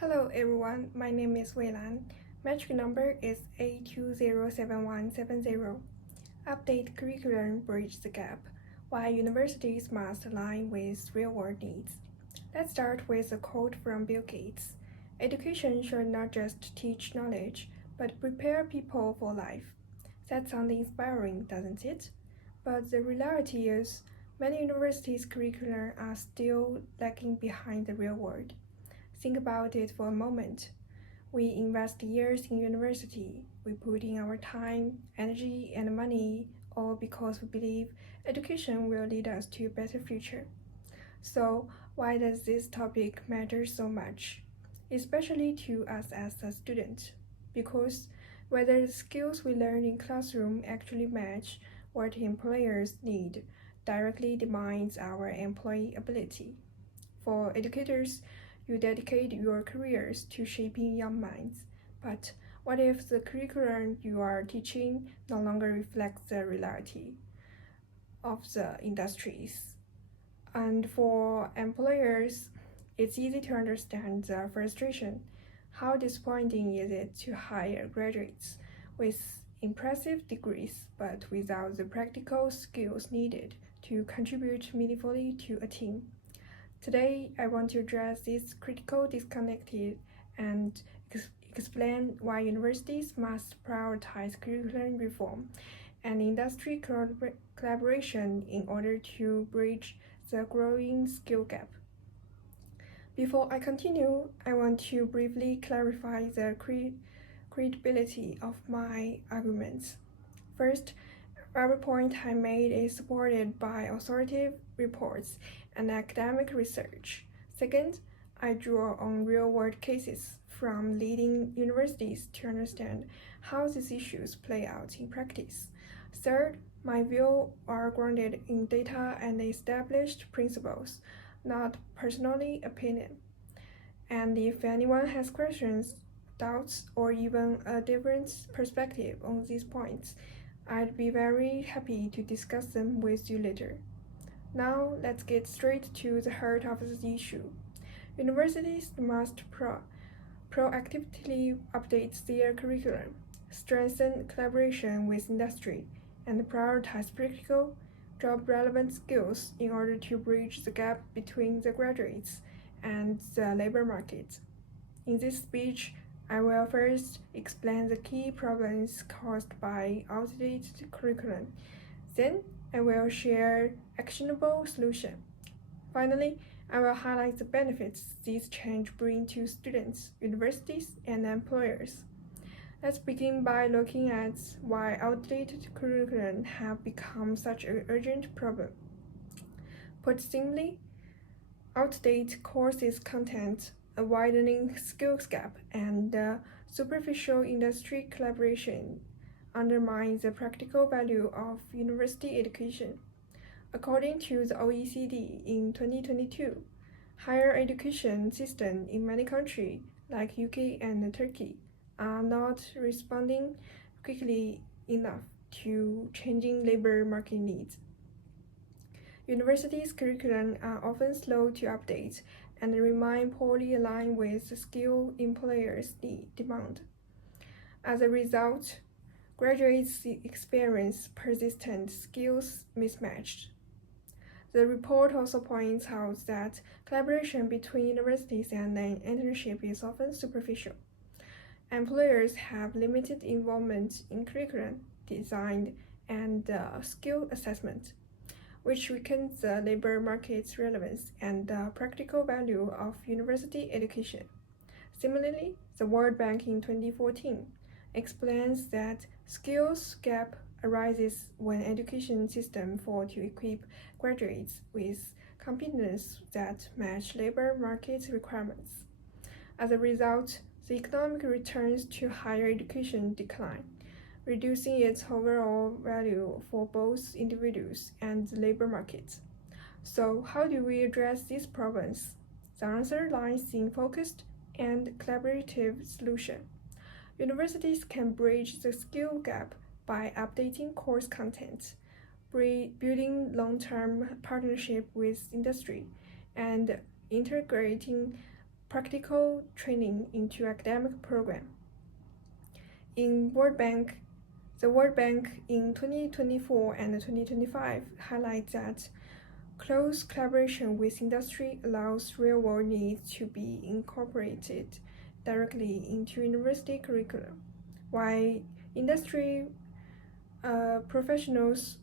Hello everyone, my name is Weilan. Metric number is A207170. Update curriculum bridge the gap, why universities must align with real-world needs. Let's start with a quote from Bill Gates. Education should not just teach knowledge, but prepare people for life. That sounds inspiring, doesn't it? But the reality is, many universities' curricula are still lagging behind the real world. Think about it for a moment. We invest years in university. We put in our time, energy, and money, all because we believe education will lead us to a better future. So, why does this topic matter so much? Especially to us as a student. Because whether the skills we learn in classroom actually match what employers need directly determines our employability. For educators, you dedicate your careers to shaping young minds. But what if the curriculum you are teaching no longer reflects the reality of the industries? And for employers, it's easy to understand the frustration. How disappointing is it to hire graduates with impressive degrees but without the practical skills needed to contribute meaningfully to a team? Today, I want to address this critical disconnect and explain why universities must prioritize curriculum reform and industry collaboration in order to bridge the growing skill gap. Before I continue, I want to briefly clarify the credibility of my arguments. First, every point I made is supported by authoritative reports and academic research. Second, I draw on real-world cases from leading universities to understand how these issues play out in practice. Third, my views are grounded in data and established principles, not personal opinion. And if anyone has questions, doubts, or even a different perspective on these points, I'd be very happy to discuss them with you later. Now, let's get straight to the heart of the issue. Universities must proactively update their curriculum, strengthen collaboration with industry, and prioritize practical, job-relevant skills in order to bridge the gap between the graduates and the labor market. In this speech, I will first explain the key problems caused by outdated curriculum. Then, I will share actionable solutions. Finally, I will highlight the benefits this change brings to students, universities, and employers. Let's begin by looking at why outdated curriculum have become such an urgent problem. Put simply, outdated courses content, a widening skills gap, and superficial industry collaboration undermine the practical value of university education. According to the OECD in 2022, higher education systems in many countries like UK and Turkey are not responding quickly enough to changing labor market needs. Universities' curriculum are often slow to update and remain poorly aligned with the skill employers demand. As a result, graduates experience persistent skills mismatch. The report also points out that collaboration between universities and an internship is often superficial. Employers have limited involvement in curriculum design and skill assessment, which weakens the labor market's relevance and the practical value of university education. Similarly, the World Bank in 2014 explains that skills gap arises when education systems fail to equip graduates with competencies that match labor market requirements. As a result, the economic returns to higher education decline, reducing its overall value for both individuals and the labor market. So, how do we address these problems? The answer lies in focused and collaborative solution. Universities can bridge the skill gap by updating course content, building long-term partnership with industry, and integrating practical training into academic program. The World Bank in 2024 and 2025 highlights that close collaboration with industry allows real-world needs to be incorporated directly into university curriculum, while industry professionals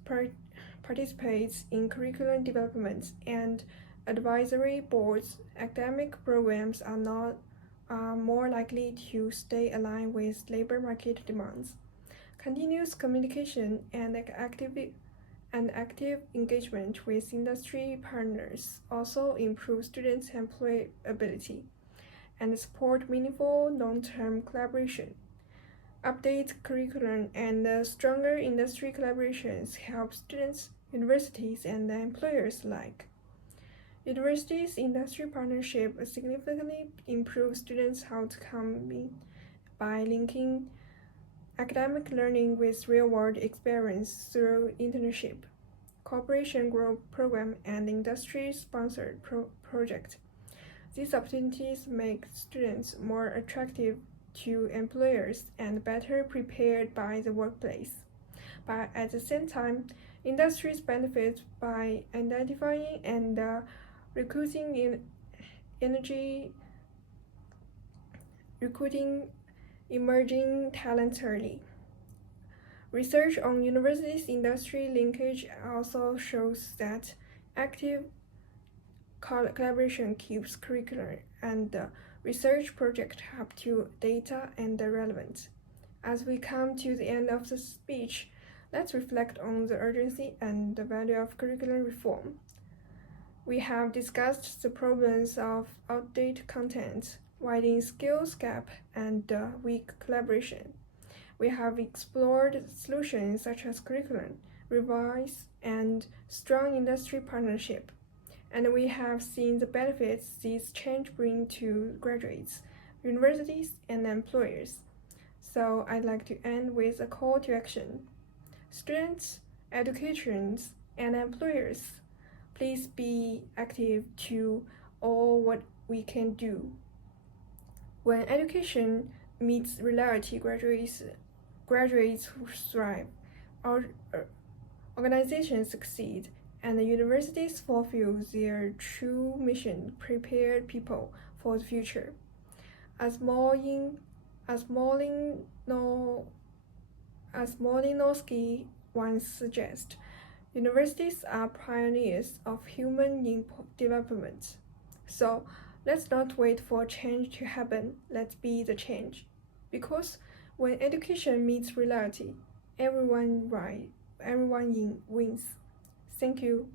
participate in curriculum development and advisory boards. Academic programs are more likely to stay aligned with labor market demands. Continuous communication and active engagement with industry partners also improve students' employability and support meaningful long-term collaboration. Update curriculum and stronger industry collaborations help students, universities, and employers alike. Universities' industry partnership significantly improve students' outcomes by linking academic learning with real-world experience through internship, cooperation group program, and industry-sponsored project. These opportunities make students more attractive to employers and better prepared by the workplace. But at the same time, industries benefit by identifying and recruiting emerging talent early. Research on universities' industry linkage also shows that active collaboration keeps curricular and research projects up to data and relevant. As we come to the end of the speech, let's reflect on the urgency and the value of curriculum reform. We have discussed the problems of outdated content, widening skills gap, and weak collaboration. We have explored solutions such as curriculum, revise, and strong industry partnership. And we have seen the benefits these changes bring to graduates, universities, and employers. So I'd like to end with a call to action. Students, educators, and employers, please be active to all what we can do. When education meets reality, graduates who thrive, our organizations succeed, and the universities fulfill their true mission, prepare people for the future. As Malinowski once suggested, universities are pioneers of human development. So let's not wait for change to happen, let's be the change. Because when education meets reality, everyone wins. Thank you.